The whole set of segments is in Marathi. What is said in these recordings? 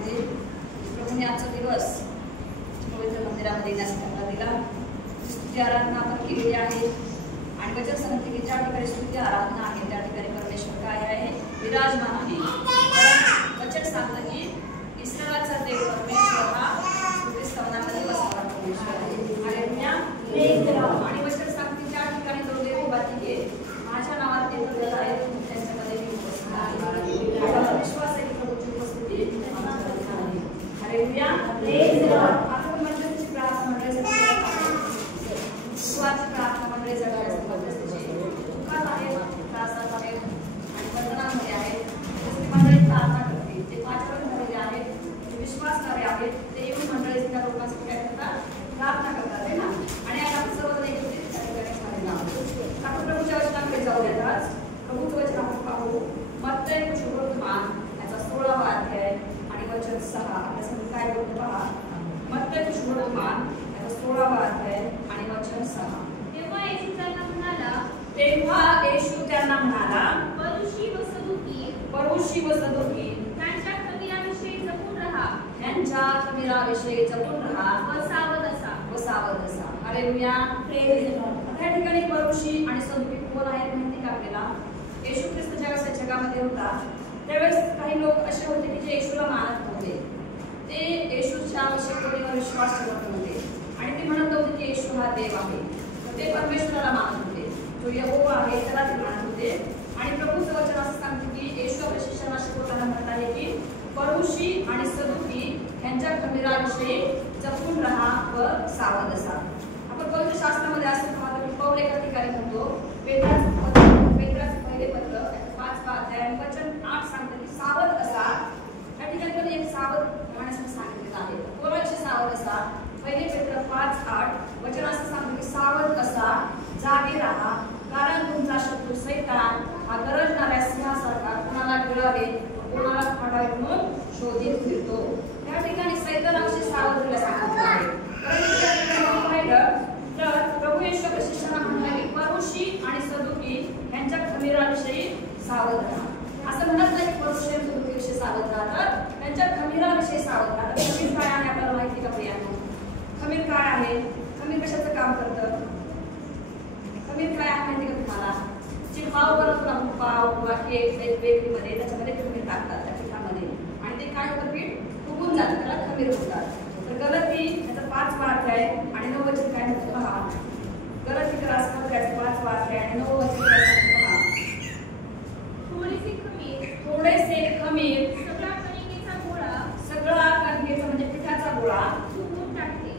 देतील. प्रभूने आजचा दिवस पवित्र मंदिरामध्ये येण्यासाठी दिला. स्तुती आराधना आपण केलेली आहे आणि वचन सांगते की ज्या ठिकाणी स्तुती आराधना आहे त्या ठिकाणी परमेश्वर काय आहे, विराजमान आहे. वचन सांगतं की इस्रायलचा देव परमेश्वर हा स्तुती स्तवनामध्ये बसणारा परमेश्वर आहे. हालेलुया. आणि वचन सांगते ज्या ठिकाणी तो देव उभा आहे माझ्या नावात ते प्रगट आहे त्यांच्यामध्ये मी उपस्थित आहे. माझा विश्वास आहे की प्रभूची उपस्थिती आहे. हालेलुया. आपण मध्यस्थीची प्रार्थना सुवाची प्रार्थना मंडळी जगायची मध्यस्थीची दुःखात आहे, त्रासात आहे आणि बंधनामध्ये आहे. जसं मंडळी प्रार्थना करते ते पाचवड झालेले आहेत, ते विश्वासणारे आहेत, ते येऊन मंडळी त्या लोकांसाठी काय करतात, प्रार्थना करतात आहे ना. आणि आता आपण सर्वजण एकत्रित त्या ठिकाणी झालेला आहोत. आपण प्रभूच्या वचनाकडे जाऊयात. आज प्रभूचं वचन आपण पाहू. मत्तई शुभवर्तमान याचा 16वा अध्याय आणि वचन 6. आपल्यासमोर काय बोलतो पहा. मत्तई शुभवर्तमान याचा 16वा अध्याय आणि वचन 6. तेव्हा येशू त्यांना म्हणाला, परुषी व सदुकी त्यांच्या खमीराविषयी जपून राहा, यांच्या खमीराविषयी जपून राहा व सावध असा. हालेलुया. या ठिकाणी परुषी आणि सदुकी कोण आहेत माहिती का आपल्याला? येशू ख्रिस्त ज्यावेळेस जगामध्ये होता त्यावेळेस काही लोक असे होते की जे येशूला मानत नव्हते. ते येशूच्या शिकवणीवर विश्वास ठेवत नव्हते आणि ते म्हणत नव्हते की येशू हा देव आहे. ते परमेश्वराला मानत होते, जो यहोवा आहे त्याला ते मानत होते. आणि प्रभूचं वचन असं सांगते की येशू आपल्या शिष्यांना शिकवताना म्हणत आहे की परुषी आणि सदुकी यांच्या खमीराविषयी जपून राहा व सावध असा. आपण पवित्र शास्त्रामध्ये असं पाहतो की पौल एका ठिकाणी म्हणतो, पेत्राचं पहिले पत्र 5 अध्याय वचन 8 सांगतं की सावध असा. या ठिकाणी पण एक सावध राहण्यासाठी सांगितलेलं आहे. कोणाविषयी सावध असा? पहिले पेत्र 5:8 वचन असं सांगतं की सावध असा, जागे राहा, कारण तुमचा शत्रू सैतान हा गरजणाऱ्या सिंहासारखा कोणाला गिळावे कोणाला फाडावे म्हणून शोधित फिरतो. या ठिकाणी सैतानाविषयी सावध राहायला सांगितलं आहे. परंतु त्या ठिकाणी पाहिलं तर प्रभू येशू आपल्या शिष्यांना म्हणला की परुषी आणि सदुकी यांच्या खमीराविषयी सावध राहा. असं म्हणत नाही की परुषी आणि सदुकीविषयी सावध राहतात, त्यांच्या खमीराविषयी सावध राहतात. खमीर काय आहे आपल्याला माहिती का प्रियांनो? खमीर काय आहे? खमीर कशाचं काम करतं? खमीर काय आहे माहिती का तुम्हाला? जे पाव बनवतो आपण पाव किंवा केक बेकरीमध्ये त्याच्यामध्ये खमीर टाकतात त्या पिठामध्ये आणि ते काय होतं, पीठ फुगून जातं, त्याला खमीर होतात. तर गलती याचा 5वा अध्याय आणि 9 वचन काय म्हणतो पहा. गलती त्याचा 5वा अध्याय आणि 9 वचन काय म्हणतो पहा. थोडेसे खमीर सगळा कणकेचा म्हणजे पिठाचा गोळा फुगवून टाकते.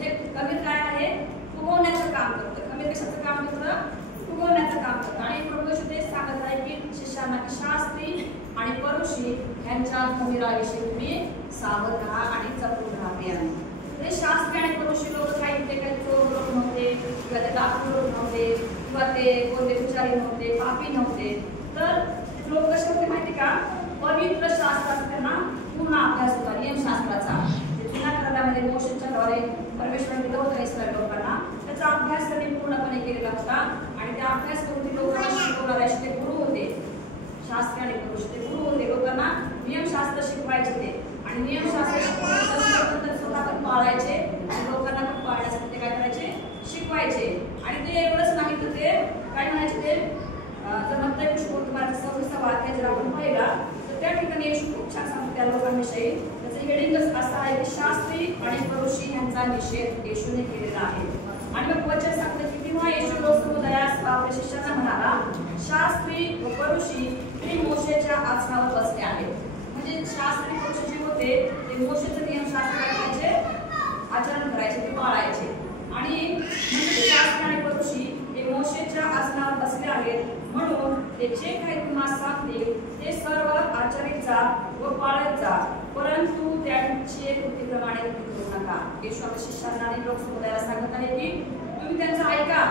हे खमीर काय आहे? फुगवण्याचं काम करतं. खमीर कशाचं काम करतं? फुगवण्याचं काम करतं. आणि प्रभू येशू तेच सांगत आहे की शिष्यांना की शास्त्री आणि परुषी यांच्या खमीराविषयी तुम्ही सावध राहा आणि जपून राहा. ते शास्त्री आणि परुषी लोक काही काही चोर लोक नव्हते किंवा ते डाकू लोक नव्हते किंवा ते कोणते पुजारी नव्हते, पापी नव्हते. तर लोक कसे होते माहिती का? पवित्र शास्त्राचा त्यांना पूर्ण अभ्यास होता, नियमशास्त्राचा. जुन्या करारामध्ये मोशेच्या द्वारे परमेश्वराने दिलं होतं इस्रायल लोकांना. त्याचा अभ्यास त्यांनी पूर्णपणे केलेला होता आणि त्या अभ्यास करून ते लोकांना शिकवणारे ते गुरु होते. शास्त्री आणि पुरुष ते गुरु होते, लोकांना नियमशास्त्र शिकवायचे ते. आणि नियमशास्त्र शिकवल्यानंतर स्वतः पण पाळायचे आणि लोकांना पण पाळण्यासाठी ते काय करायचे, शिकवायचे. आणि ते एवढंच नाही तर ते काय म्हणायचे, ते जर मत्तई शुभवर्तमानाचा 26वा अध्याय जर आपण पाहिला तर त्या ठिकाणी येशू खूप छान सांगतो त्या लोकांविषयी. त्याचं हेडिंगच असं आहे की शास्त्री आणि परुषी यांचा निषेध येशूने केलेला आहे. आणि मग वचन सांगतं की तेव्हा येशू लोकसमुदायास आपल्या शिष्यांना म्हणाला, शास्त्री व परुषी हे मोशेच्या आसनावर बसले आहेत. म्हणजे शास्त्री परुषी जे होते ते मोशेचं नियमशास्त्र करायचे, आचरण करायचे, ते पाळायचे. आणि शास्त्री आणि परुषी हे मोशेच्या आसनावर बसले आहेत म्हणून ते जे काही तुम्हाला सांगतील ते सर्व आचरित जा व पाळत जा, परंतु त्यांचे कृतीप्रमाणे करू नका. येशू आपल्या शिष्यांना आणि लोकसमुदायाला सांगत आहे की तुम्ही त्यांचं ऐका,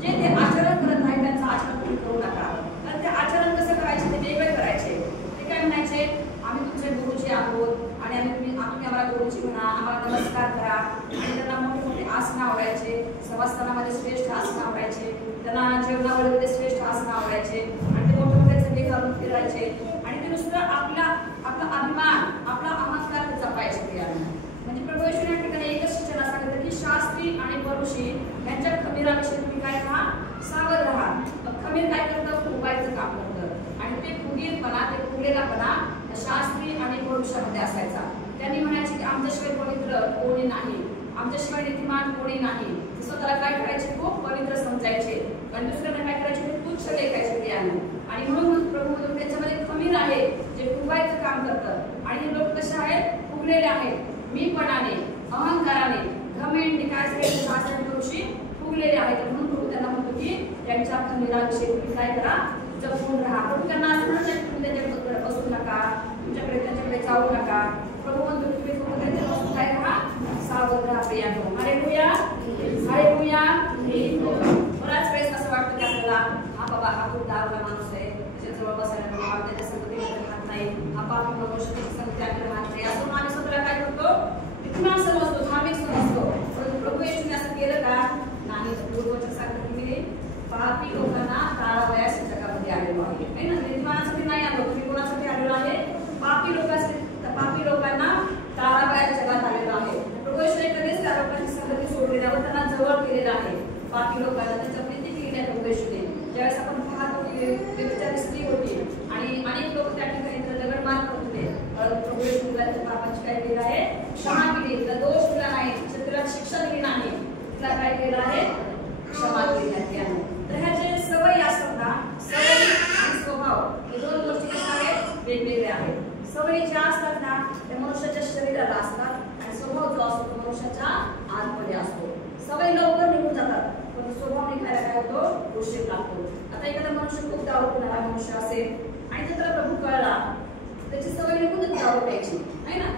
जे ते आचरण करत नाही त्यांचं आचरण तुम्ही करू नका. कारण ते आचरण कसं करायचे, ते वेगळे करायचे. ते काय म्हणायचे, आम्ही तुमचे गुरुजी आहोत आणि तुम्ही आम्हाला गुरुजी म्हणा, आम्हाला नमस्कार करा. आणि त्यांना मोठे मोठे आसन आवडायचे, सभास्थानामध्ये श्रेष्ठ आसन आवडायचे, त्यांना जेवणावळीमध्ये श्रेष्ठ आसन आवडायचे आणि ते मोठे मोठे सगळे घालून फिरायचे. आणि ते नुसतं आपला अभिमान, आपला ते फुगीरपणा, ते फुगलेलापणा शास्त्री आणि पौरुषामध्ये असायचा. त्यांनी म्हणायचे की आमच्याशिवाय पवित्र कोणी नाही, आमच्याशिवाय नीतिमान कोणी नाही. स्वतःला काय करायचे, खूप पवित्र समजायचे आणि दुसऱ्यांना काय करायचे, तुच्छ लेखायचे त्याने. आणि म्हणून प्रभू त्यांच्यामध्ये खमीर आहे जे फुगवायचं काम करतं. आणि हे लोक कसे आहेत, फुगलेले आहेत, मीपणाने, अहंकाराने, घमेंडी काय सगळे शास्त्र पुरुषी फुगलेले आहेत. म्हणून प्रभू त्यांना म्हणतो की त्यांच्या खमीराविषयी तुम्ही काय करा, जपून राहा. प्रभू त्यांना असं म्हणत नाही की तुम्ही त्यांच्याकडे बसू नका, तुमच्याकडे त्यांच्याकडे जाऊ नका. प्रभू म्हणतो तुम्ही फक्त त्यांच्यापासून काय राहा, सावध राहा प्रियांनो. Hallelujah, hallelujah. बराच वेळेस असं वाटतं की आपल्याला हा बाबा हा खूप दारूला माणूस आहे, त्याच्याजवळ बसायला नको, आपल्याला संगतीला राहत नाही, हा पापी माणूस संगती आपल्याला राहत नाही, असं आम्ही स्वतःला काय करतो, इतमान समजतो, धार्मिक समजतो. परंतु प्रभू येशूने असं केलं का नाही. पूर्ववचन सांगतो की मी पापी लोकांना टाळावयास जगामध्ये आलेलो आहे ना. नीतिमानासाठी नाही आलो, तुम्ही कोणासाठी आलेलो आहे, पापी लोकांसाठी, पापी लोकांना टाळावयास जगात आलेलो आहे. प्रभू येशूने कधीच त्या लोकांची संगती सोडली नाही, त्यांना जवळ केलेलं आहे. पापी लोकांना त्यांच्या प्रीती केली आहे प्रभू येशूने. ज्यावेळेस आपण पाहतो की व्यभिचारी स्त्री होती आणि अनेक लोक त्या ठिकाणी दगडमार करत होते, प्रभू येशूने त्यांच्या पापाची काय केलं आहे, क्षमा केली, तिला दोष दिला नाही, तिला शिक्षा दिली नाही, तिला काय केलं आहे, क्षमा केली आहे. तर ह्या जे सवयी असतात ना, सवयी आणि स्वभाव हे दोन गोष्टी कशा आहेत, वेगवेगळ्या आहेत. सवयी ज्या असतात ना त्या मनुष्याच्या शरीराला असतात आणि स्वभाव जो असतो तो मनुष्याच्या आतमध्ये असतो. सवयी लवकर निघून जातात पण स्वभाव निघायला काय होतो, उशीर लागतो. आता एखादा मनुष्य खूप दारू पिणारा मनुष्य असेल आणि त्याला प्रभू कळला, त्याची सवय निघून जाते दारू प्यायची, आहे ना.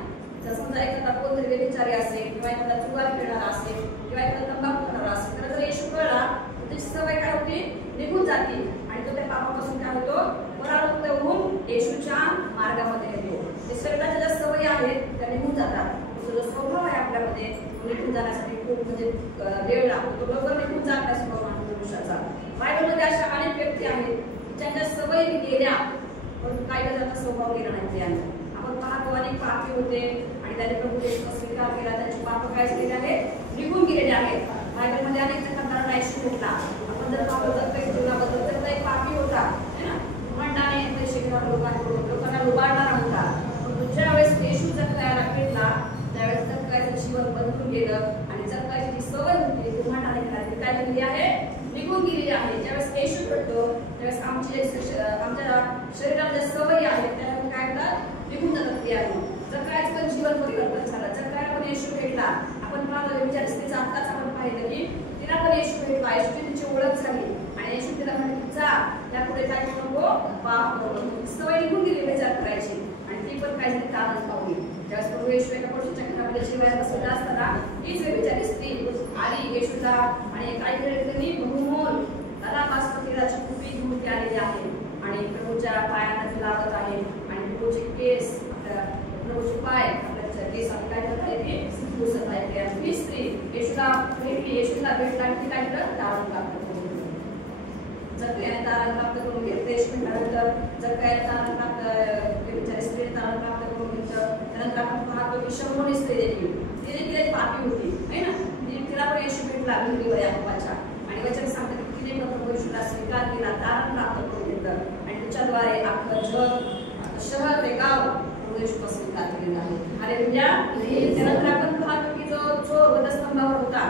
जर समजा एखादा कोणतरी व्यभिचारी असेल किंवा एखादा जुगार खेळणारा असेल किंवा एखादा तंबाखू खाणारा असेल, तर जर येशू कळला तर त्याची सवय काय होते, निघून जाते आणि तो त्या पापापासून काय होतो, परावृत्त होऊन येशूच्या मार्गामध्ये येतो. ते शरीराच्या ज्या सवयी आहेत त्या निघून जातात. जो स्वभाव आहे आपल्यामध्ये निघून जाण्यासाठी खूप म्हणजे वेळ लागतो, तो लवकर निघून जात नाही स्वभाव मनुष्याचा. बायबलमध्ये अशा अनेक व्यक्ती आहेत ज्यांच्या सवयी गेल्या पण काही जणांचा स्वभाव गेला नाही त्याने. आपण पाहतो अनेक पापी होते आणि त्याने प्रभू येशूचा स्वीकार केला, त्यांचे पाप काय झालेले आहेत, निघून गेलेले आहेत. बायबलमध्ये अनेक जणांना येशू भेटला. आपण जर पाहतो तर काही जीवनाबद्दल तर एक पापी होता, है ना, भांडाने पैसे घेणारा लोकांना लुबाडणारा होता. पण ज्यावेळेस येशू जगतायला भेटला त्यावेळेस जगतायचं जीवन बदलून गेलं आणि जगतायची जी सवय होती ती भांडाने करायची काय झालेली आहे, निघून गेलेली आहे. ज्यावेळेस येशू भेटतो त्यावेळेस आमच्या शरीरात ज्या सवयी आहेत त्या काय होतात, निघून जातात. जगतायचं पण जीवन परिवर्तन झालं. जगतायला पण येशू भेटला. आपण पाहतो व्यभिचारी स्त्रीचा आत्ताच आपण पाहिलं की तिला पण येशू भेटला, येशूची तिची ओळख झाली आणि येशू तिला म्हणते जा यापुढे काय करू नको, पाप करू. सवय निघून गेली व्यभिचार करायची आणि ती पण काय झाली, तारण पावली. ज्यावेळेस प्रभू येशू एका पशुच्या घरामध्ये जेवायला बसलेला असताना हीच व्यभिचारी स्त्री आली येशूला आणि काय केलं, त्यांनी बहुमोल तलापासून तेलाची कुपी घेऊन ती आलेली आहे आणि प्रभूच्या पायांना ती लागत आहे आणि प्रभूचे केस, प्रभूचे पाय आपल्या केस काय करत आहे ते पुसत आहे. आणि ही स्त्री येशूला भेटली, येशूला भेटला आणि ती काय केलं, तारण प्राप्त करून घेतलं. जगयाने तारण प्राप्त करून घेतले. येशू म्हटल्यानंतर जगयाने तारण प्राप्त, व्यभिचारी स्त्रीने तारण प्राप्त करून घेतलं. त्यानंतर आपण पाहतो की शमोनी स्त्री देखील, ती देखील एक पापी होती, है ना. तिला पण येशू भेटला विहिरीवर याकोबाच्या आणि वचन सांगतं की तिने पण प्रभू येशूला स्वीकार केला, तारण प्राप्त करून घेतलं आणि तिच्याद्वारे आपलं जग, शहर ते गाव प्रभू येशूचा स्वीकार केलेला आहे. हालेलुया. त्यानंतर आपण पाहतो की जो चोर वधस्तंभावर होता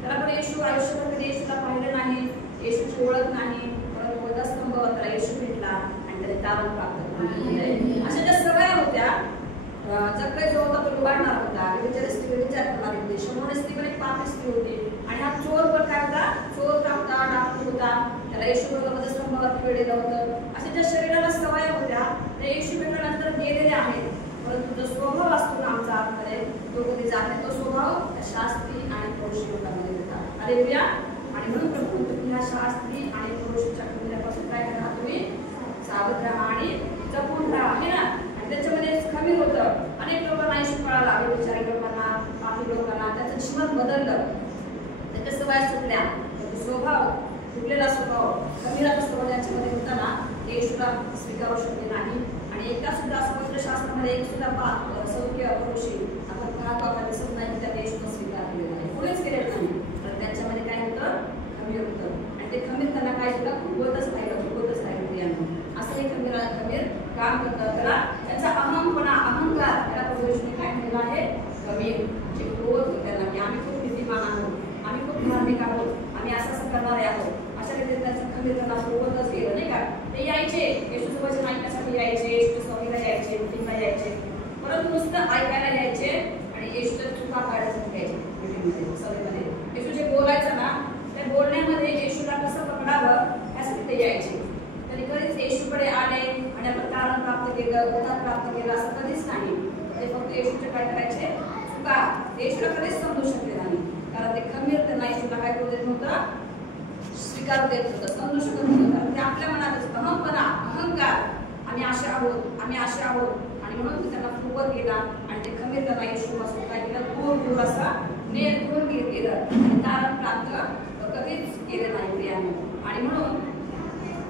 त्याला पण येशू आयुष्यभर कधी येशूला पाहिलं नाही, येशूची ओळख नाही, परंतु वधस्तंभावर त्याला येशू भेटला आणि त्याने तारण प्राप्त करून. अशा ज्या सवया होत्या, जगताय जो होता तो लुबाडणार होता, व्यभिचारी स्त्री व्यभिचार करणारी होती, शमोनी स्त्री पण एक पापी स्त्री होती आणि हा चोर पण काय होता, चोर होता, डाकू होता, त्याला येशू बरोबर वधस्तंभावर वेळेलं होतं. अशा ज्या शरीराला सवया होत्या त्या येशू भेटल्यानंतर गेलेल्या आहेत. परंतु जो स्वभाव असतो ना आमचा आतमध्ये तो कधी जात नाही. तो स्वभाव शास्त्री आणि पुरुष लोकांमध्ये होता. हालेलुया. आणि म्हणून प्रभू तुम्ही ह्या शास्त्री आणि पुरुषाच्या खमीरापासून काय करा, तुम्ही सावध राहा आणि जपून राहा, है ना. त्याच्यामध्ये खमीर होतं. अनेक लोकांना येशू कळाला, व्यभिचारी लोकांना, पापी लोकांना त्याचं जीवन बदललं, त्याच्या सवय सुटल्या. स्वभाव तुटलेला स्वभाव, खमीराचा स्वभाव ज्यांच्यामध्ये होता ना ते येशूला स्वीकारू शकले नाही. आणि एकदा सुद्धा पवित्र शास्त्रामध्ये एक सुद्धा सौख्य पुरुषी आपण पाहतो, आपण दिसत नाही की त्याने येशूचा स्वीकार केलेला आहे, कोणीच केलेलं नाही. तर त्यांच्यामध्ये काय होतं, खमीर होतं आणि ते खमीर त्यांना काय झालं, फुगवतच राहिलं. असं हे खमीर काम करतात त्याला त्यांचा अहंपणा अहंकार त्याला प्रभू येशूने काय म्हटलेलं आहे कमी जे बोलत होते त्यांना की आम्ही खूप नीतिमान आहोत आम्ही खूप धार्मिक आहोत आम्ही असं करणारे आहोत अशा रीतीने त्यांचं खंबीरपणा होतच गेलं नाही का ते यायचे येशूचं वचन ऐकण्यासाठी यायचे येशूच्या स्वामीला यायचे मीटिंगला यायचे परंतु नुसतं ऐकायला यायचे आणि येशूच्या चुका काढायसाठी यायचे मीटिंगमध्ये सभेमध्ये येशू जे बोलायचं ना त्या बोलण्यामध्ये येशूला कसं पकडावं यासाठी ते यायचे तरी कधीच येशूकडे आले आणि आपण तारण प्राप्त केलं उद्धार प्राप्त केलं असं कधीच नाही ते फक्त येशूचे काय करायचे चुका येशूला कधीच समजू शकले नाही कारण ते खंबीर त्यांना येशूला काय करू देत नव्हतं स्वीकार देत होतं समजू शकत नव्हतं ते आपल्या मनात अहंपणा अहंकार आम्ही असे आहोत आणि म्हणून त्यांना फुगत गेला आणि ते खंबीर त्यांना येशूपासून काय केलं दूर असा नेर करून गेलं तारण प्राप्त कधीच केलं नाही प्रियाने आणि म्हणून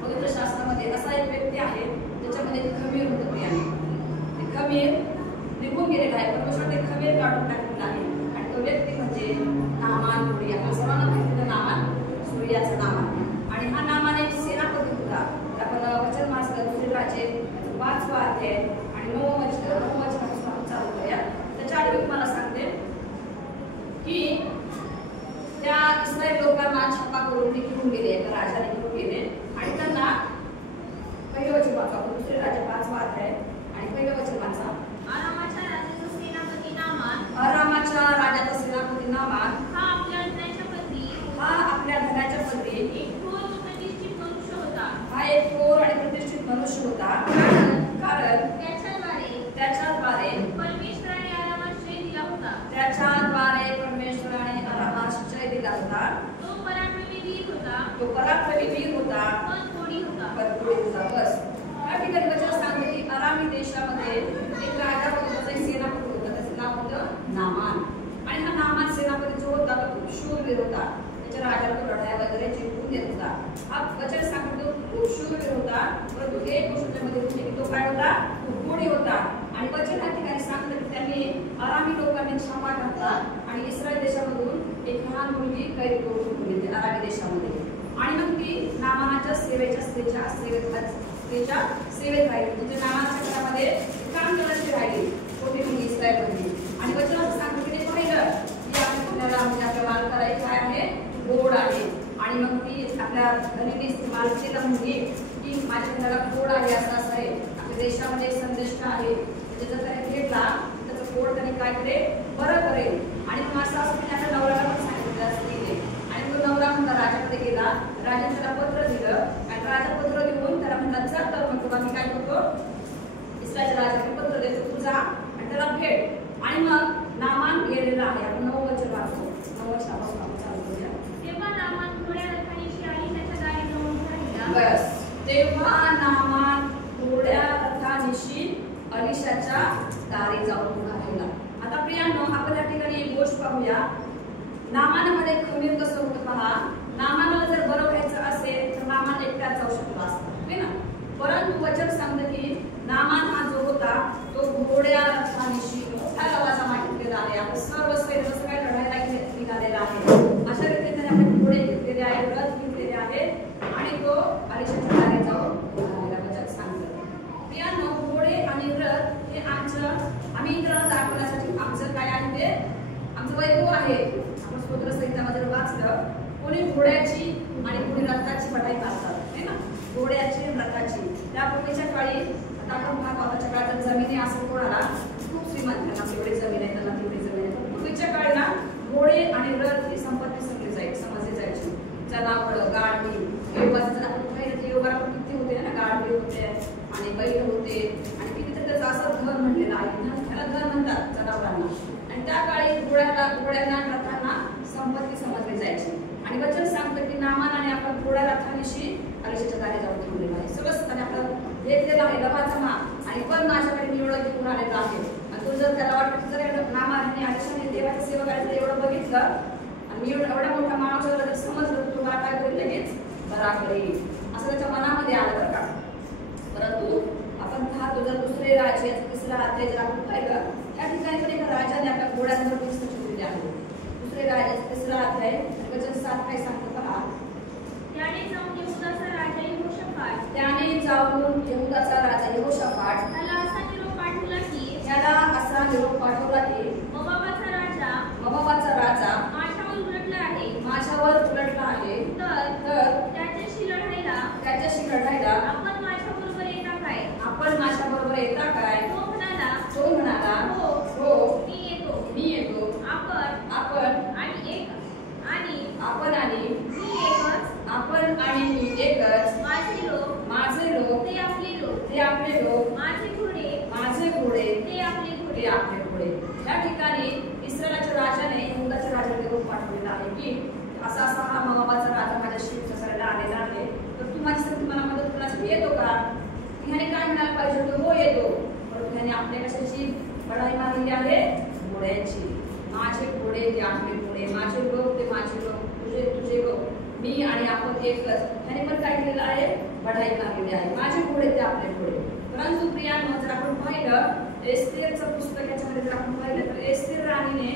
पवित्र शास्त्रामध्ये असा एक व्यक्ती आहे ज्याच्यामध्ये खमीर होतं प्रियाने ते खमीर निघून गेलेला आहे परमेश्वर ते खमीर काढून टाकलेलं आहे आणि तो व्यक्ती म्हणजे नामान सूर्य आपण सर्वांना माहिती नामान सूर्याचं नामान आणि हा नामान एक सेनापती होता आपण वचन वाचलं दुसरे राजे 5वा अध्याय आणि 9 वचनापासून चालू करूया त्याच्या आधी मी तुम्हाला सांगते की त्या इस्रायल लोकांना छापा करून घेऊन गेले राजाने घेऊन गेले आणि त्यांना पहिलं वचन वाचा दुसरे राजा 5वा अध्याय आणि पहिलं वचन वाचा आरामाच्या राजाचा सेनापती नामान हा आपल्या धनाच्या पत्री एक क्रूर व प्रतिष्ठित मनुष्य होता हा एक क्रूर आणि प्रतिष्ठित मनुष्य होता कारण त्याच्याद्वारे परमेश्वराने आरामास जय दिला होता तो पराक्रमी वीर होता पण थोडी होता बस या ठिकाणी वचन सांगते की अरामी देशामध्ये एक राजा होता एक सेनापती होता त्याचं नाव होतं नामान आणि हा नामान सेनापती जो होता तो खूप शूरवीर होता त्याच्या राजाला तो लढाया वगैरे जिंकून देत होता हा वचन सांगते तो खूप शूरवीर होता परंतु एक गोष्टीमध्ये होते की तो काय होता खूप गोडी होता आणि वचन या ठिकाणी सांगतं की त्यांनी अरामी लोकांनी छापा घातला आणि इस्रायल देशामधून एक लहान मुलगी कैद करून घेतली अरामी देशामध्ये आणि मग ती नामानाच्या स्त्रीच्या सेवेत राहिली म्हणजे नामानाच्या घरामध्ये काम करायची राहिली छोटी मुलगी इस्रायलमध्ये आणि वचनाचं सांगतं की ते पाहिलं की आपल्याला म्हणजे आपल्या मालकाला काय आहे गोड आहे आणि मग ती आपल्या घरी मालकीला म्हणली की माझ्या घराला गोड आहे असं आहे आपल्या देशामध्ये एक संदेष्टा आहे त्याचा त्याने घेतला त्याचं गोड त्याने काय करेल बरं करेल आणि मग असं असं आपल्या नवऱ्याला पण सांगितलं स्त्रीने आणि तो नवरा म्हणता राजाकडे गेला राजाने त्याला पत्र दिलं आणि राजा पत्र देऊन त्याला म्हणतात चल तर मग तुला मी काय करतो इस्रायलच्या राजाने पत्र देतो तू जा आणि त्याला भेट आणि मग नामान गेलेला आहे आपण 9 वचन वाचतो 9 वचनापासून आपण चालू करूया तेव्हा नामान थोड्या रथानीशी आणि त्याच्या दारी जाऊन राहिला बस तेव्हा नामान थोड्या रथानीशी अलिशाच्या दारी जाऊन उभा राहिला आता प्रियांनो आपण या ठिकाणी एक गोष्ट पाहूया नामानामध्ये खमीर कसं होतं पहा नामानाला जर बरं व्हायचं असेल तर नामान एकटाच जाऊ शकला असता है ना परंतु वचन सांगतं की नामान हा जो होता तो घोड्या रथानीशी मोठ्या गावाचा मागितलेला आहे आपण सर्व सैन्य जसं काय लढायला निघालेला आहे अशा रीतीने त्याने आपण घोडे घेतलेले आहेत रथ घेतलेले आहेत आणि तो अलिशाच्या दारी जाऊन वचन सांगतं प्रियांनो घोडे आणि रथ हे आम्ही इतरांना दाखवण्यासाठी आमचं काय आहे ते आमचं वैभव आहे आपण स्तोत्र संहितामध्ये वाचलं कोणी घोड्याची आणि कोणी रथाची बढाई करतात है ना घोड्याची रथाची त्या पूर्वीच्या काळी आता आपण पाहतो आताच्या काळात जमिनी असं कोणाला खूप श्रीमंत त्यांना तेवढी जमीन आहे त्यांना तेवढी जमीन आहे पण पूर्वीच्या काळी ना घोडे आणि रथ ही संपत्ती समजली जायची जनावरं गाडी योगाचं आपण पाहिलं योगाला पण किती होते ना गाडी होते आणि बैल होते आणि किती तर त्याचं असं धन म्हणलेलं आहे त्याला धन म्हणतात जनावरांना आणि त्या काळी घोड्यांना रथांना संपत्ती समजली जायची आणि वचन सांगतं की नामानाने आपण घोड्या रथानिशी अलिशाच्या दारी जाऊन थांबलेला आहे सगळं त्याने आपलं घेतलेलं आहे लवाचा मान आणि पण माझ्याकडे मी एवढं घेऊन आलेलं आहे आणि तू जर त्याला वाटतं जर नामाने अलिशाने देवाच्या सेवकाचं एवढं बघितलं आणि मी एवढ्या मोठ्या माणसाला जर समजलं तर तुला काय करेल लगेच बराकडे असं त्याच्या मनामध्ये आलं बरं का परंतु आपण पाहतो जर दुसरे राजे तिसरा अध्याय जर आपण पाहिलं त्या ठिकाणी पण एका राजाने आपल्या घोड्यांवर पिस्त ठेवलेले आहे दुसरे राजाचा तिसरा अध्याय वचन 7 काय सांगतो पहा त्याने जाऊन यहूदाचा राजा यहोशाफाट निरोप पाठवला की मोआबाचा राजा माझ्यावर उलटला आहे. आहे. तर त्याच्याशी लढायला आपण माझ्याबरोबर येता काय? तो म्हणाला हो मी येतो. आपण आणि मी एकच. माझे लोक ते आपले लोक. माझे घोडे ते आपले घोडे. या ठिकाणी इस्रायलच्या राजाने यहूदाच्या राजाला निरोप पाठवलेला आहे की असा हा मोआबाचा राजा माझ्याशी युद्ध करायला आलेला आहे. तर तू माझ्यासाठी मला मदत करण्यासाठी येतो का? ह्याने काय म्हणायला पाहिजे होतं? हो येतो. परंतु ह्याने आपल्या कशाची बढाई मारलेली आहे? घोड्याची. माझे घोडे ते आपले घोडे, माझे लोक ते माझे लोक, तुझे लोक, मी आणि आपण एकच. ह्याने पण काय केलेलं आहे? बढाई मारलेली आहे. माझे घोडे ते आपले घोडे. परंतु प्रियांनो, जर आपण पाहिलं एस्तेरचं पुस्तक याच्यामध्ये जर आपण पाहिलं तर एस्तेर राणीने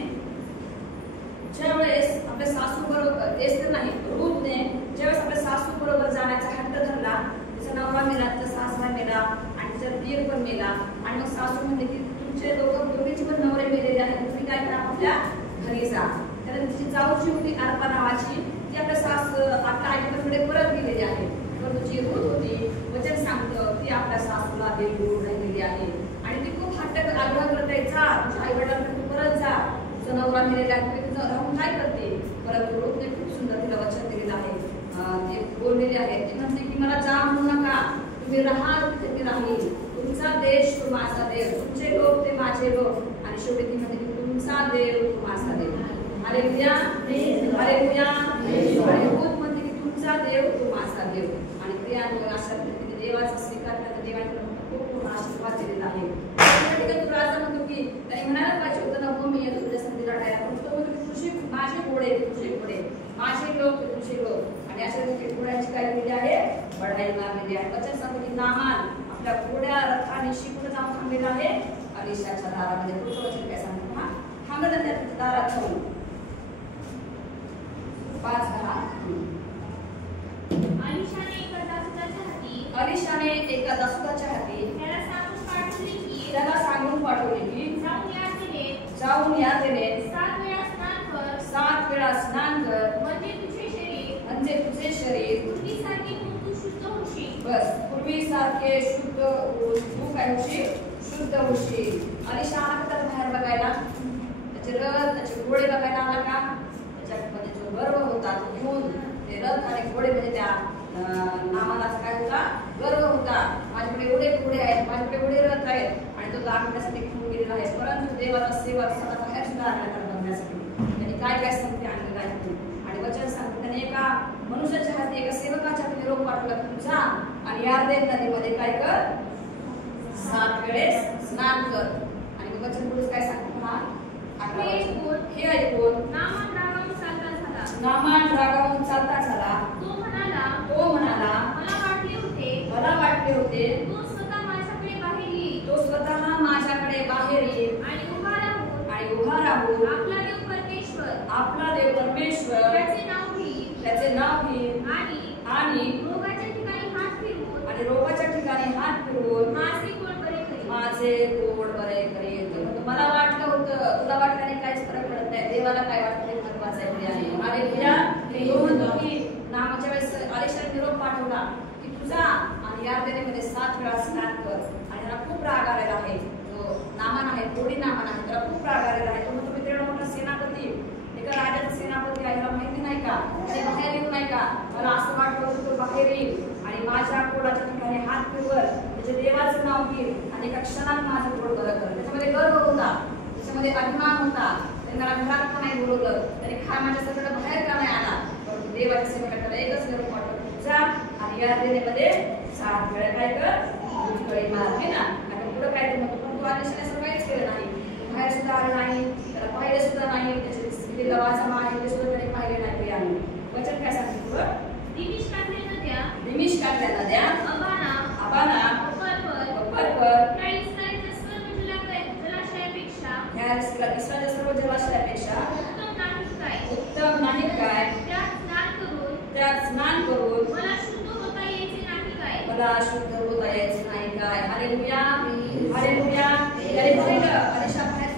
ज्यावेळेस आपल्या सासू बरोबर, एस्तेर नाही रूथने ज्यावेळेस आपल्या सासू बरोबर जाण्याचा हट्ट धरला, तिचा नवरा मेला, तिचा सासरा मेला आणि तिचा दीर पण मेला आणि मग सासू म्हणते की तुमचे दोघीचे पण नवरे मेलेले आहेत, तुम्ही काय करा आपल्या घरी जा. कारण तिची जाऊची होती अर्पा नावाची, ती आपल्या आईकडे परत गेलेली आहे. परंतु जी रूथ होती वचन सांगतं ती आपल्या सासूला देऊन राहिलेली आहे आणि ती खूप हट्ट आग्रह करते, जा तुझ्या आई वडिलांकडे परत जा, तुझा नवरा मेलेला आहे, तुझं राहून काय करते. परंतु रूथने खूप सुंदर तिला वचन दिलेलं आहे, ते बोललेले आहे. ती म्हणते की मला जा म्हणू नका, तुम्ही राहाल तिथे मी राहील, तुमचा देश तो माझा देव, तुमचे लोक ते माझे लोक. आणि शेवटी ती म्हणते की तुमचा देव तो माझा देव. Hallelujah, hallelujah. आणि रूथ म्हणते की तुमचा देव तो माझा देव. आणि प्रियांनो, अशा पद्धतीने देवाचा स्वीकार करता देवाने खूप मोठा आशीर्वाद दिलेला आहे. तो राजा म्हणतो की त्याने म्हणायला पाहिजे होतं ना, हो मी येतो तुझ्या संधी लढायला, पण तो म्हणतो तुझे माझे घोडे तुझे घोडे, माझे लोक तुझे लोक. आणि अशा घोड्यांची काय केली आहे? बढाई मारलेली आहे. वचन सांगतो की नामान आपल्या घोड्या रथाने शिकून जाऊन थांबलेला आहे अलिशाच्या दारामध्ये. पुढचं वचन काय सांगतो? हा थांबलं त्या दारात जाऊन 5:10. अलिशाने एका दासुदाच्या हाती त्याला सांगून पाठवले की जाऊन या तेने 7 वेळा स्नान कर, म्हणजे तुझे शरीर बस पूर्वीसारखे शुद्ध होईल, तू काय होशील? शुद्ध होशील. अलिशा आला का बाहेर बघायला? त्याचे रथ त्याचे घोडे बघायला आला का? त्याच्यामध्ये जो गर्व होता तो घेऊन ते रथ आणि घोडे म्हणजे त्या नामानाचा काय होता? गर्व होता. माझ्याकडे एवढे घोडे आहेत, माझ्याकडे एवढे रथ आहेत आणि तो दाखवण्यासाठी घेऊन गेलेला आहे. परंतु देवाचा सेवक स्वतः बाहेर सुद्धा आला बघण्यासाठी त्यांनी काय काय सांगते आणलेलं आहे. आणि वचन सांगते त्याने एका मनुष्याच्या हाती एका सेवकाच्या हाती निरोप पाठवला, तू जा आणि यार्देन नदीमध्ये काय कर? 7 वेळेस स्नान कर. आणि वचन पुढे काय सांगतो? हा हे ऐकून नामान रागावून चालता झाला. तो म्हणाला मला वाटले होते तो स्वतः माझ्याकडे बाहेर येईल आणि उभा राहून आपला देव परमेश्वर त्याचे नाव घेईल आणि रोगाच्या ठिकाणी हात फिरवून माझे पोट बरे करेल. मला वाटलं होतं, तुला वाटल्याने काहीच फरक पडत नाही, देवाला काय वाटतं हे महत्वाचं आहे. हालेलुया. तो म्हणतो की नामाच्या वेळेस अलिशाने निरोप पाठवला की तुझा आणि यार्देनेमध्ये 7 वेळा स्नान कर. आणि त्याला खूप राग आलेला आहे, जो नामान आहे, थोडी नामान आहे, त्याला खूप राग आलेला आहे. तो म्हणतो मी तेवढा मोठा सेनापती, एका राजाचा सेनापती आहे, मला माहिती नाही का ते बाहेर येऊ नाही का? मला असं वाटलं होतं तो बाहेर येईल आणि माझ्या पोटाच्या ठिकाणी हात फिरवर, म्हणजे देवाचं नाव घेईल आणि एका क्षणात माझं पोट बरं कर. त्याच्यामध्ये गर्व होता, त्याच्यामध्ये अभिमान होता. त्याने मला घरात का नाही बोलवलं, त्याने माझ्या सगळं बाहेर का नाही आला. परंतु देवाच्या सेवकाला एकच निरोप पाठवला, जा आणि या देण्यामध्ये 7 वेळा काय कर? कळी मार आहे ना. आता पुढं काय ते म्हणतो, पण तू अलिशाने असं काहीच केलं नाही, बाहेर सुद्धा आलं नाही, त्याला पाहिलं सुद्धा नाही, त्याचे लवाचा मान आहे ते सुद्धा त्याने पाहिले नाही. प्रियांनो, वचन काय सांगते पुढं? निमिष काढल्या नद्या अबाना ह्या इस्रायलच्या सर्व जलाशयापेक्षा उत्तम नाही काय? त्यात स्नान करून मला शुद्ध होता यायचे नाही काय? Hallelujah, hallelujah. त्याने पाहिलं अलिशा बाहेर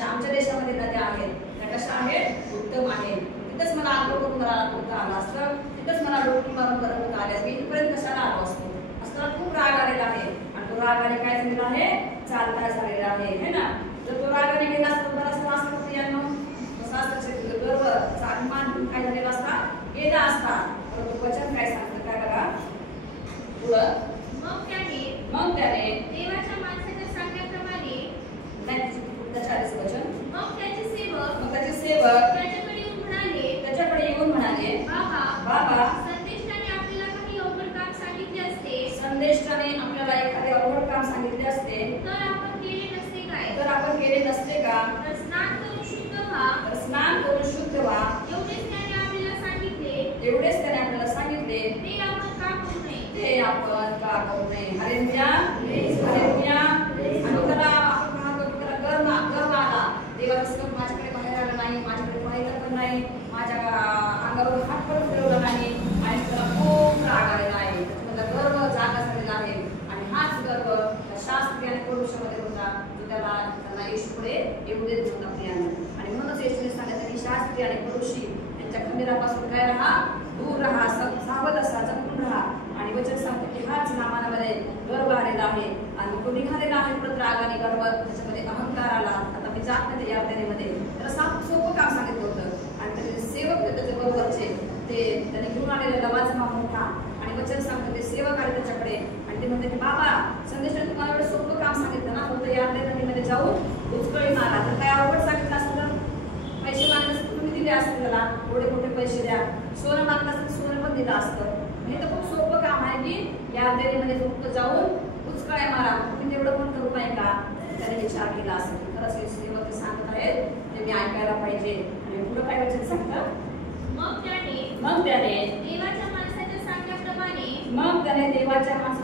देशापेक्षा आमच्या देशामध्ये नद्या आहेत त्या कशा आहेत उत्तम आहेत. तिथंच मला आंघोळ करून मला होता आला असतं, तिथंच मला डोकी मारून बरं होता आले असते, इथपर्यंत कशाला आलो असतो. असताना खूप राग आलेला आहे आणि तो रागाने काय झालेला आहे चालता झालेला आहे है ना. जर तो रागाने गेला असता बरं असतं असतं स्त्रियांना तसा असतं गर्व अभिमान काय झालेला असता गेला असता. परंतु वचन काय सांगतं काय बघा पुढं. मग त्याने देवाच्या माणसाच्या सांगण्याप्रमाणे वचन मग त्याचे सेवक त्याच्याकडे येऊन म्हणाले बाबा संदेष्टाने आपल्याला काही अवघड काम सांगितले असते संदेष्टाने आपल्याला एखादे अवघड काम सांगितले असते तर आपण केले नसते का तर स्नान करून शुद्ध व्हा एवढेच त्याने आपल्याला सांगितले ते आपण का करू नये हालेलुया हालेलुया. आणि त्याला आपण पाहतो त्याला गर्व आला देवाचं सगळं माझ्याकडे बाहेर आलं नाही, माझ्याकडे पाहिलं पण नाही, माझ्या अंगावर हात पण फिरवला नाही आणि त्याला खूप राग आलेला आहे. त्याचा गर्व जागा झालेला आहे आणि हाच गर्व शास्त्री आणि पुरुषामध्ये होता जो त्यांना येशूपुढे येऊ देत नव्हता प्रियांना. आणि म्हणूनच येशूने सांगितलं की शास्त्री आणि पुरुषी यांच्या खंबीरापासून काय राहा दूर राहा, सावध असा, जपून राहा. आणि वचन सांगतो की हाच नामामध्ये गर्व आलेला आहे आणि तो निघालेला आहे परत राग आणि गर्व त्याच्यामध्ये अहंकार आला. आता मी जात नाही या मध्ये त्याला सोपं काम सांगितलं होतं आणि त्याचे सेवक त्याच्या बरोबरचे ते त्याने घेऊन आलेला लवाजमा मोठा आणि वचन सांगतो ते सेवक आले त्याच्याकडे आणि ते म्हणते की बाबा संदेशाने तुम्हाला एवढं सोपं काम सांगितलं ना, फक्त या नदीमध्ये जाऊन उचकळी मारा. तर काय अवघड सांगितलं असतं, पैसे मागले असते तुम्ही दिले असते त्याला, एवढे मोठे पैसे द्या. सोनं मागलं असतं सोनं पण दिलं असतं. हे तर खूप सोपं काम आहे की या नदीमध्ये फक्त जाऊन उचकळ्या मारा, तुम्ही तेवढं पण करू नये का. त्याने विचार केला असेल खरंच हे सेवक सांगत आहेत ते मी ऐकायला पाहिजे. आणि पुढं काय वचन सांगतं मग त्याने देवाच्या माणसाच्या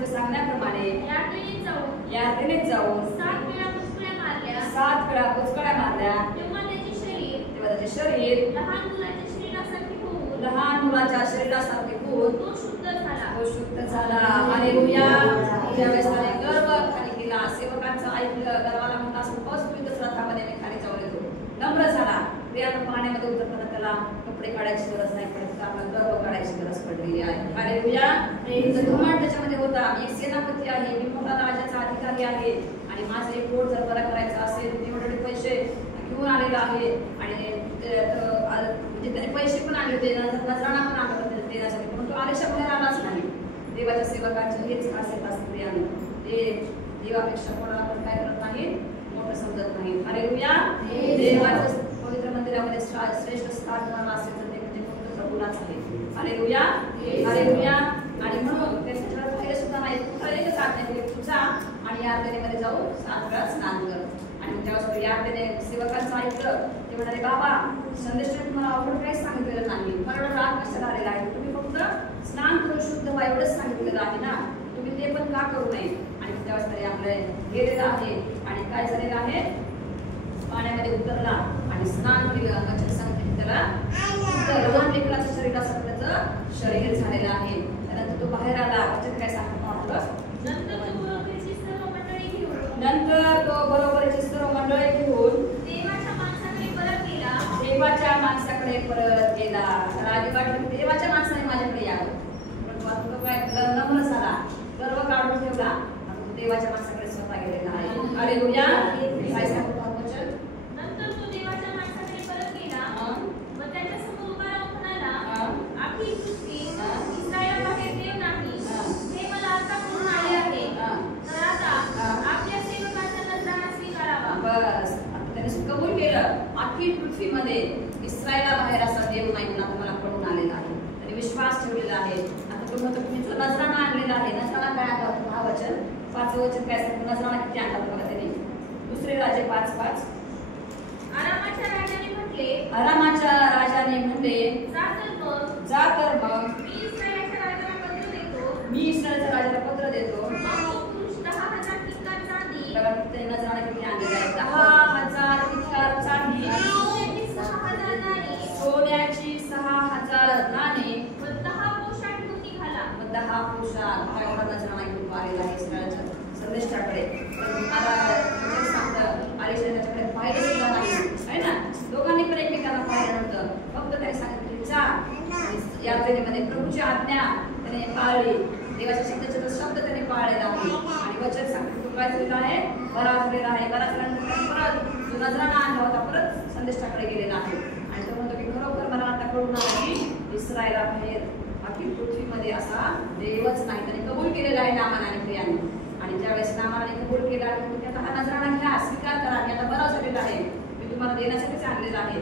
सांगण्याप्रमाणे यात्रेने जाऊन 7 वेळा उचकळ्या मारल्या. तेव्हा त्याचे शरीर लहान मुलाच्या शरीरासारखे होऊन तो शुद्ध झाला. हालेलुया. त्यावेळेस त्याने गर्व खाली केला, सेवकांचं ऐकलं, गर्वाला म्हणला असं पवित्र रथामध्ये मी खाली जाऊन येतो, नम्र झाला. प्रियानं पाण्यामध्ये उतरताना त्याला कपडे काढायची गरज नाही पडत, आपल्याला गर्व काढायची गरज पडलेली आहे. हालेलुया. घमंड त्याच्यामध्ये होता, मी एक सेनापती आहे, मी मोठा राजाचा अधिकारी आहे आणि माझं एक पोट जर बरा करायचा असेल तेवढे पैसे घेऊन आलेला आहे. आणि म्हणजे त्याने पैसे पण आणले होते, नजराणा पण आणला होता देण्यासाठी, पण तो आलेशा बाहेर आलाच नाही. देवाच्या सेवकांचे हेच खासियत असते ते देवापेक्षा कोणाला पण काय करत नाही, मोठं समजत नाही. हालेलुया. देवाच्या पवित्र मंदिरामध्ये श्रेष्ठ स्थान कोणाला असेल तर ते म्हणजे फक्त प्रभूलाच आहे. Hallelujah hallelujah. आणि म्हणून त्याच्यावर पाहिजे सुद्धा नाही, तुला एकच आज्ञा दिली, तुझा आणि या नदीमध्ये जाऊन 7 वेळा स्नान कर. आणि त्यावेळेस या सेवकांचं ऐकलं ते म्हणाले बाबा संदेशाने तुम्हाला अवघड काहीच सांगितलेलं नाही, मला एवढा राग कशाला आलेला आहे, तुम्ही फक्त स्नान करून शुद्ध व्हा एवढंच सांगितलेलं आहे ना, तुम्ही ते पण का करू नये. आणि त्यावेळेस तरी आपलं गेलेलं आहे आणि काय झालेलं आहे पाण्यामध्ये उतरला आणि स्नान केलं. वचन सांगते त्याला लहान लेकराच्या शरीरासाठी त्याचं शरीर झालेलं आहे. त्यानंतर तो बाहेर आला. वचन काय सांगतो आपलं नंतर तो बरोबरीची सर्व मंडळी घेऊन देवाच्या माणसाकडे परत गेला. राजी वाटलं देवाच्या माणसाने माझ्याकडे यावं, पण तो काय नम्र झाला, गर्व काढून ठेवला आणि देवाच्या माणसाकडे स्वतः गेलेला आहे. हालेलुया. काय सांगतो वचन. नंतर तो देवाच्या माणसाकडे परत गेला व त्याच्या समोर उभा राहून म्हणाला, आखी पृथ्वी इस्रायलाबाहेर देव नाही हे मला आता कळून आले आहे, तर आता आपल्या सेवकाचा नजराणा स्वीकारावा. बस त्याने कबूल केलं, आखी पृथ्वीमध्ये इस्रायला बाहेर असा देव नाही म्हणून आता मला कळून आलेला आहे. त्याने विश्वास ठेवलेला आहे. आता तो म्हणतो तुम्ही जो नजराणा आणलेला आहे, नजराणा काय आणला हा वचन 5 वचन काय सांगतो, नजराणा किती आणला बघा त्याने. दुसरे राजे 5:5. आरामाच्या राजाने म्हटले जा तर मग मी इस्रायलच्या राजाला पत्र देतो. पुरुष 10,000 किंकार चांदी, बघा ते नजराणा किती आणलेला आहे, 10,000 किंकार चांदी, सोन्याची 6,000 नाणी व 10 पोशाख घेऊन निघाला. 10 पोशाख हा एवढा नजराणा घेऊन आलेला आहे इस्रायलच्या संदेशाकडे. त्याच्याकडे पाहिलं सुद्धा नाही. पाळली. देवाच्या शब्दाचे शब्द त्यांनी पाळलेला आहे आणि वचन सांगते तो काय झालेला आहे, बरा झालेला आहे. बरा झाल्यानंतर परत जो नजराणा आणला होता परत संदेष्टाकडे गेलेला आहे आणि तो म्हणतो की खरोखर मला आता कळून आलं की इस्रायला बाहेर अखिल पृथ्वीमध्ये असा देवच नाही. त्यांनी कबूल केलेला आहे नामानाने प्रियांनी. आणि ज्यावेळेस नामानाने कबूल केला की आता हा नजराणा घ्या, स्वीकार करा, मी आता बरा झालेला आहे, मी तुम्हाला देण्यासाठीच आणलेला आहे.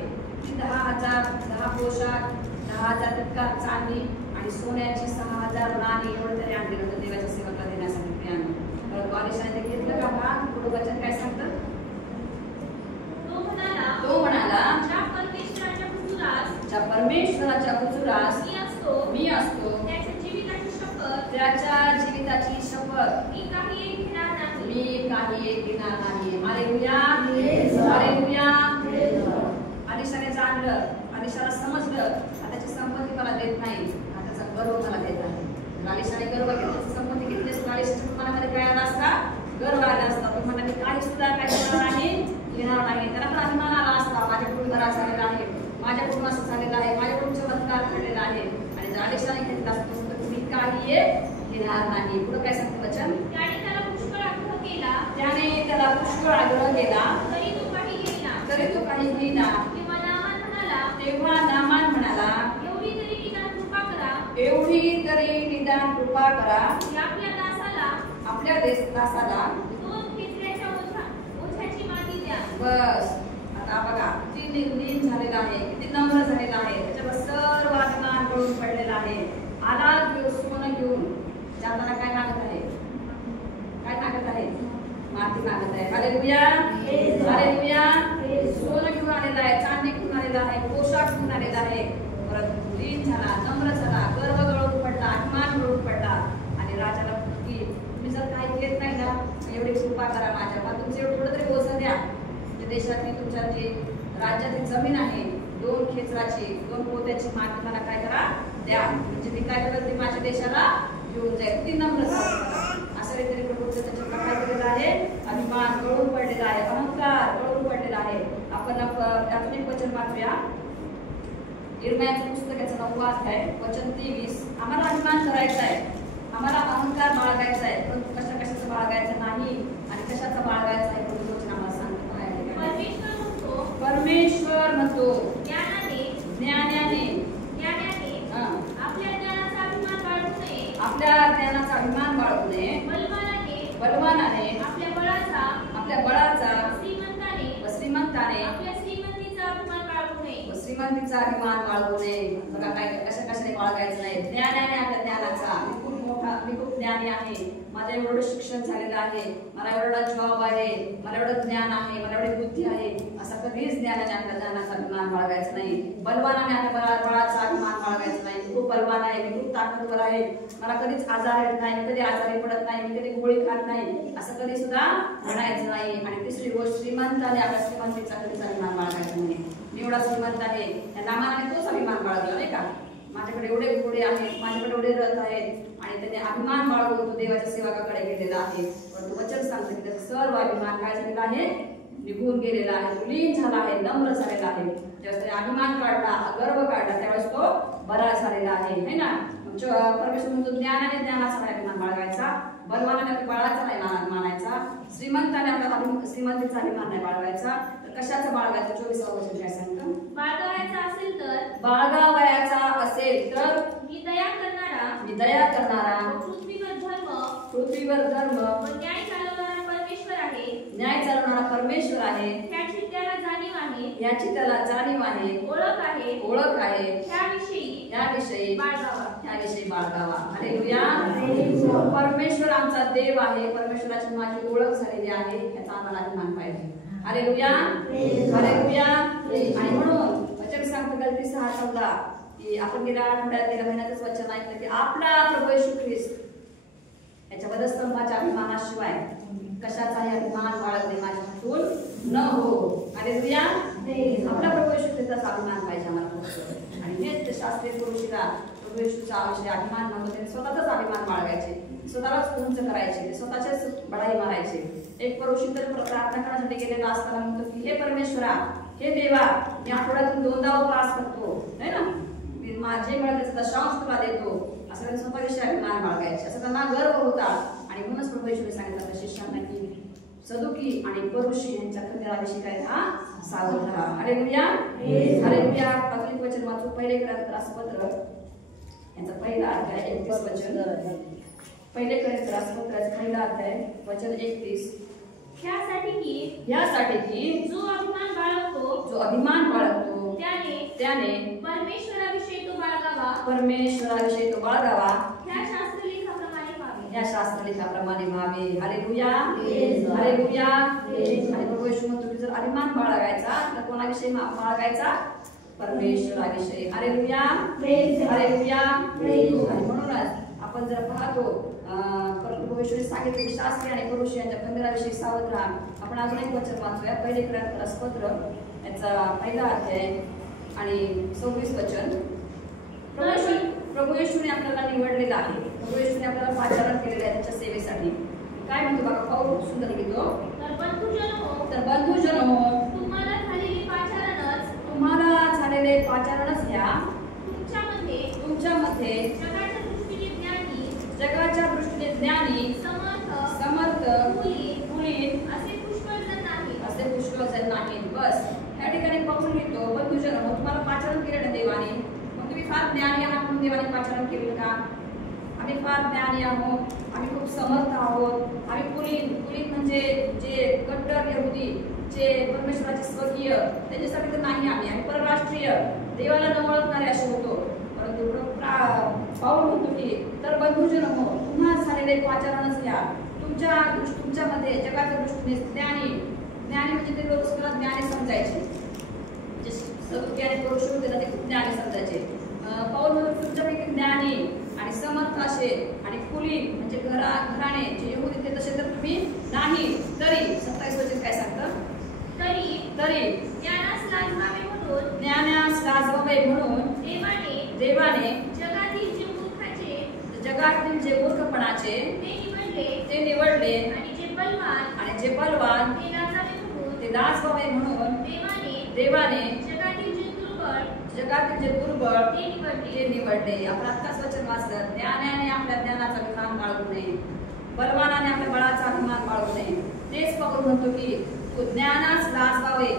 10,000 10 पोशाख, 10,000 टक्का चांदी आणि सोन्याची 6,000 नाणी एवढं तरी आणलेलं होतं देवाच्या सेवकाला देण्यासाठी प्रियांनी. परंतु आदेशाने ते घेतलं का? हा पुढं वचन काय सांगतं? तो म्हणाला ज्या परमेश्वराच्या हुजुरास मी असतो त्याच्या जीविताची शपथ मी काही एक घेणार नाही. Hallelujah, hallelujah. अलिशाने जाणलं, अलिशाला समजलं त्याची संपत्ती मला देत नाही, त्याचा गर्व मला देत आहे. अलिशाने गर्व घेतला, संपत्ती घेतली असता अलिशाच्या मनामध्ये काय आला असता? गर्व आला असता. तो म्हणला मी काही सुद्धा काय करणार नाही, घेणार नाही. त्याला पण अभिमान आला असता, माझ्याकडून बरा झालेला आहे, माझ्याकडून असं झालेलं आहे, माझ्याकडून चमत्कार घडलेला आहे. आणि जर अलिशाने घेतला असतो तर तुम्ही काही घेणार नाही. पुढे काय सांगतं वचन? त्याने त्याला पुष्कळ आग्रह केला तरी तो काही घेईना. तेव्हा नामान म्हणाला एवढी तरी निदान कृपा करा आपल्या दासाला बस. आता बघा किती निर्णय झालेला आहे, किती नम्र झालेला आहे, त्याच्यावर सर्व अभिमान गळून पडलेला आहे. आला सोनं घेऊन जाताना काय मागत आहे? काय मागत आहे? माती मागत आहे. Hallelujah, hallelujah. सोनं घेऊन आलेला आहे, चांदी घेऊन आलेला आहे, पोशाख घेऊन आलेला आहे. परंतु लीन झाला, नम्र झाला, गर्व गळून पडला, अभिमान गळून पडला आणि राजाला की तुम्ही जर काही घेत नाही ना एवढी कृपा करा माझ्यावर, तुमचे थोडं तरी ओझं द्या. देशातली तुमच्या जे राज्यातील जमीन आहे 2 खेचराची 2 पोत्याची माती मला काय करा द्या, म्हणजे मी काय करत ते माझ्या देशाला घेऊन जाईल. ती नम्र असं रीतीने प्रभूचं त्याच्यात काय केलेलं आहे? अभिमान गळून पडलेला आहे, अहंकार गळून पडलेला आहे. आपण अजून एक वचन वाचूया. इर्मियाचं पुस्तक याचं 9वा अध्याय वचन 23. आम्हाला अभिमान करायचा आहे, आम्हाला अहंकार बाळगायचा आहे, परंतु कशाचं बाळगायचं नाही आणि कशाचा बाळगायचा आहे वचन आम्हाला सांगतो. परमेश्वर म्हणतो ज्ञानाने आपल्या ज्ञानाचा अभिमान बाळगू नये, बलवानाने आपल्या बळाचा श्रीमंताने आपल्या श्रीमंतीचा अभिमान बाळगू नये. बघा काय कशाने बाळगायचं नाही. ज्ञानाने आपल्या ज्ञानाचा मी खूप ज्ञानी आहे, माझं एवढं शिक्षण झालेलं आहे, मला एवढा जॉब आहे, मला एवढं ज्ञान आहे, मला एवढी बुद्धी आहे, असा कधीच ज्ञानाने आपल्या ज्ञानाचा अभिमान बाळगायचा नाही. बलवानाने आपल्या बळाचा अभिमान बाळगायचा नाही. मी खूप बलवान आहे, मी खूप ताकदवर आहे, मला कधीच आजार येत नाही, मी कधी आजारी पडत नाही, मी कधी गोळी खात नाही, असं कधी सुद्धा म्हणायचं नाही. आणि तिसरी गोष्ट श्रीमंताने आपल्या श्रीमंतीचा कधीच अभिमान बाळगायचा नाही. मी एवढा श्रीमंत आहे, त्या नामाने तोच अभिमान बाळगला नाही का? माझ्याकडे एवढे घोडे आहेत, माझ्याकडे एवढे रथ आहेत आणि त्याने अभिमान बाळगून तो देवाच्या सेवकाकडे गेलेला आहे. परंतु वचन सांगतं की त्याचा सर्व अभिमान काय झालेला आहे? निघून गेलेला आहे, लीन झाला आहे, नम्र झालेला आहे. ज्यावेळेस त्याने अभिमान काढला, गर्व काढला, त्यावेळेस तो बरा झालेला आहे ना. परमेश्वर म्हणतो ज्ञानाने ज्ञानाचा नाही अभिमान बाळगायचा, बलवानाने बळाचा नाही मानायचा, श्रीमंताने आपल्या श्रीमंतीचा अभिमान नाही बाळगायचा. कशाचा बाळगायचा? 24वा वचन काय सांगतं? बाळगावयाचा असेल तर मी दया करणारा पृथ्वीवर धर्म व न्याय चालवणारा परमेश्वर आहे, याची त्याला जाणीव आहे, ओळख आहे, याविषयी बाळगावा. हालेलुया. परमेश्वर आमचा देव आहे, परमेश्वराची माझी ओळख झालेली आहे, याचा आम्हाला अभिमान पाहिजे. Hallelujah, hallelujah. आणि म्हणून वचन सांगतं गलती 6:14 की आपण गेल्या महिन्यातच वचन ऐकलं की आपला प्रभू येशू ख्रिस्त याच्या वधस्तंभाच्या अभिमानाशिवाय कशाचाही अभिमान बाळगणे माझ्या हातून न हो. हालेलुया. आपला प्रभू येशू ख्रिस्ताचा अभिमान पाहिजे आम्हाला. आणि हेच शास्त्रीय पुरुषीला प्रभू येशूचा विषय अभिमान नव्हतं. त्यांनी स्वतःचाच अभिमान बाळगायचे, स्वतःलाच उंच करायचे, स्वतःच्याच बढाई मारायचे. एक पुरुषी तर प्रार्थना करण्यासाठी गेलेला असताना म्हणतो की हे परमेश्वरा, हे देवा, मी आठवड्यातून 2दा उपवास करतो, है ना, मी माझे मिळत त्याचा दशांश तुला देतो, असं स्वतःविषयी अभिमान बाळगायचे, असं त्यांना गर्व होता. आणि म्हणूनच प्रभू येशूने सांगितलं त्या शिष्यांना की सदुकी आणि परुषी यांच्या खंडेराविषयी काय हा सावध राहा. Hallelujah hallelujah. कॅथोलिक वचन वाचू पहिले कोरिंथपत्र यांचा पहिला अध्याय 31 वचन. पहिले कोरिंथपत्राचा पहिला अध्याय वचन 31. यासाठी की जो अभिमान बाळगतो त्याने परमेश्वराविषयी तो बाळगावा या शास्त्रलेखाप्रमाणे व्हावे. Hallelujah hallelujah. आणि प्रभू येशू म्हणतो की जर अभिमान बाळगायचा तर कोणाविषयी बाळगायचा? परमेश्वराविषयी. Hallelujah hallelujah. आणि म्हणूनच आपण जर पाहतो प्रभू येशूने सांगितले की शास्त्री आणि पुरुष यांच्या खंडेराविषयी सावध राहा. आपण अजून एक वचन वाचूया. पहिले कोरिंथपत्र याचा पहिला अध्याय आणि 26 वचन. प्रभू येशूने आपल्याला निवडलेलं आहे. प्रभू येशूने आपल्याला पाचारण केलेलं आहे त्याच्या सेवेसाठी. काय म्हणतो बघा, पाऊल सुंदर लिहितो. तर बंधुजनो तुम्हाला झालेले पाचारणच घ्या. तुमच्यामध्ये जगाच्या दृष्टीने ज्ञानी समर्थ कुलीन असे पुष्कळ जण नाहीत. बस या ठिकाणी पाऊल लिहितो बंधुजनो तुम्हाला पाचारण केलं ना देवाने. मग तुम्ही फार ज्ञानी आहात म्हणून देवाने पाचारण केलं का? आम्ही फार ज्ञानी आहोत, आम्ही खूप समर्थ आहोत. आम्ही कुलीन म्हणजे जे कट्टर यहुदी जे परमेश्वराचे स्वकीय त्याच्यासाठी तर नाही. आम्ही परराष्ट्रीय देवाला न ओळखणारे असे होतो. परंतु पाऊल म्हणतो की तर बंधुजनो पुन्हा झालेले पाचारणच घ्या. तुमच्यामध्ये जगाच्या दृष्टीने ज्ञानी म्हणजे ते लोक स्वतःला ज्ञानी समजायचे. जे सदुकी आणि पुरुष होते ना ते खूप ज्ञानी समजायचे. पाऊल म्हणतो तुमच्यापैकी ज्ञानी आणि समर्थ असे आणि कुलीन म्हणजे घराणे जे यहुदी ते तसे तर तुम्ही नाही. तरी 27 वचन काय सांगतं? तरी ज्ञानास लाजवावे म्हणून देवाने जगातील जे मूर्खपणाचे ते निवडले आणि जे बलवान ते लाजवावे म्हणून देवाने जगातील जे दुर्बळ ते निवडले. आपण आत्ताच वचन वाचलं. ज्ञानाने आपल्या ज्ञानाचा अभिमान बाळगू नये, बलवानाने आपल्या बळाचा अभिमान बाळगू नये. तेच पाऊल म्हणतो की तू ज्ञानास लाजवावे.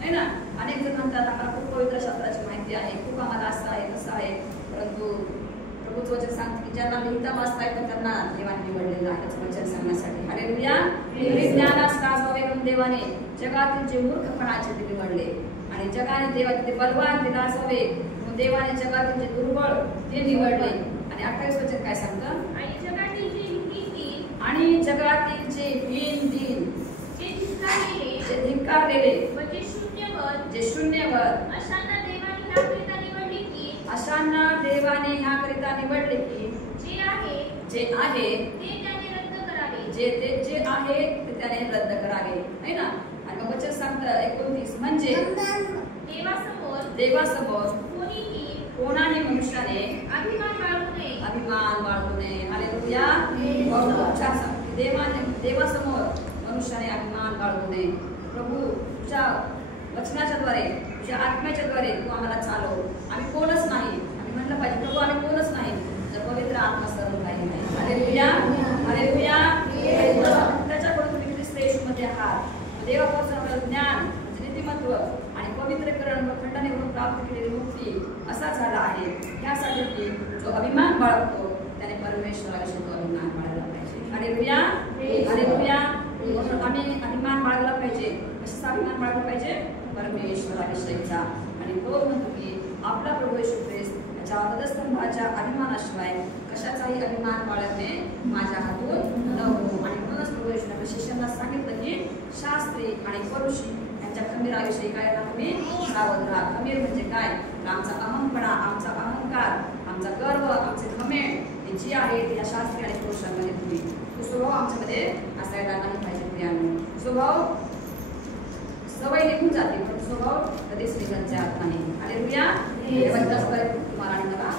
है ना? अनेक जण म्हणतात आम्हाला खूप पवित्र शास्त्राची माहिती आहे, खूप आम्हाला असं आहे तसं आहे. परंतु प्रभूचं वचन सांगते की ज्यांना लिहिता वाचता येतं त्यांना देवाने निवडलेलं आहे वचन सांगण्यासाठी. हालेलुया. ज्ञानास लाजवावे म्हणून देवाने जगातील जे मूर्खपणाचे ते निवडले आणि जगाने देवाचे ते बलवान ते लाजवावे म्हणून देवाने जगातील जे दुर्बळ ते निवडले. आणि 28 वचन काय सांगतं? आणि जगातील जे हीन जे धिक्कारलेले जे शून्यवत अशांना देवाने ह्याकरिता निवडले की जे आहे ते त्याने रद्द करावे. है ना? आणि मग वचन सांगतं 29 म्हणजे देवासमोर कोणाने मनुष्याने अभिमान बाळगू नये. हालेलुया. देवासमोर मनुष्याने अभिमान बाळगू नये. प्रभू तुझ्या वचनाच्या द्वारे तुझ्या आत्म्याच्या द्वारे तू आम्हाला चालव. आम्ही कोणच नाही. आम्ही म्हटलं पाहिजे प्रभू आम्ही कोणच नाही जर पवित्र आत्मा सर्व काही नाही. Hallelujah hallelujah. त्याच्याकडून तुम्ही ख्रिस्त येशूमध्ये आहात. देवापासून आपल्याला ज्ञान नीतिमत्व आणि पवित्रकरण व खंडनेवरून प्राप्त केलेली मुक्ती असा झाला आहे. यासाठी की जो अभिमान बाळगतो त्याने परमेश्वराविषयी तो अभिमान बाळगला पाहिजे. Hallelujah hallelujah. आम्ही अभिमान बाळगला पाहिजे. कशाचा अभिमान बाळगला पाहिजे? परमेश्वराविषयीचा. आणि तो म्हणतो की आपला प्रभू येशू ख्रिस्त याच्या वधस्तंभाच्या अभिमानाशिवाय कशाचाही अभिमान बाळगणे माझ्या हातून न हो. आणि म्हणूनच प्रभू येशूने आपल्या शिष्यांना सांगितलं की शास्त्री आणि परुषी यांच्या खमीराविषयी काय राहा तुम्ही सावध राहा. खमीर म्हणजे काय? आमचा अहंपणा, आमचा अहंकार, आमचा गर्व, आमचे घमेंड हे जे आहे या शास्त्री आणि पुरुषांमध्ये तुम्ही तो स्वभाव आमच्यामध्ये असायला नाही पाहिजे. प्रियांनो स्वभाव सवय निघून जाते पण स्वभाव कधीच निघत जात नाही. हालेलुया. तुम्हाला आणि मला